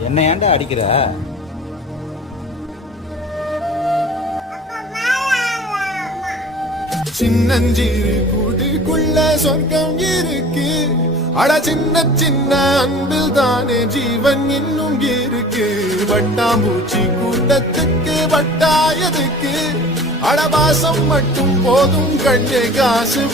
என்ன ஏன்டா அடிக்கிற? சின்னஞ்சிறு கூட்டுக்குள்ள சொர்க்கம் இருக்கு. அட சின்ன சின்ன அன்பில் தானே ஜீவன் இன்னும் இருக்கு. வட்டாம்பூச்சி கூட்டத்துக்கு வட்டாயதுக்கு அடபாசம் மட்டும் போதும் கண்ணே காசு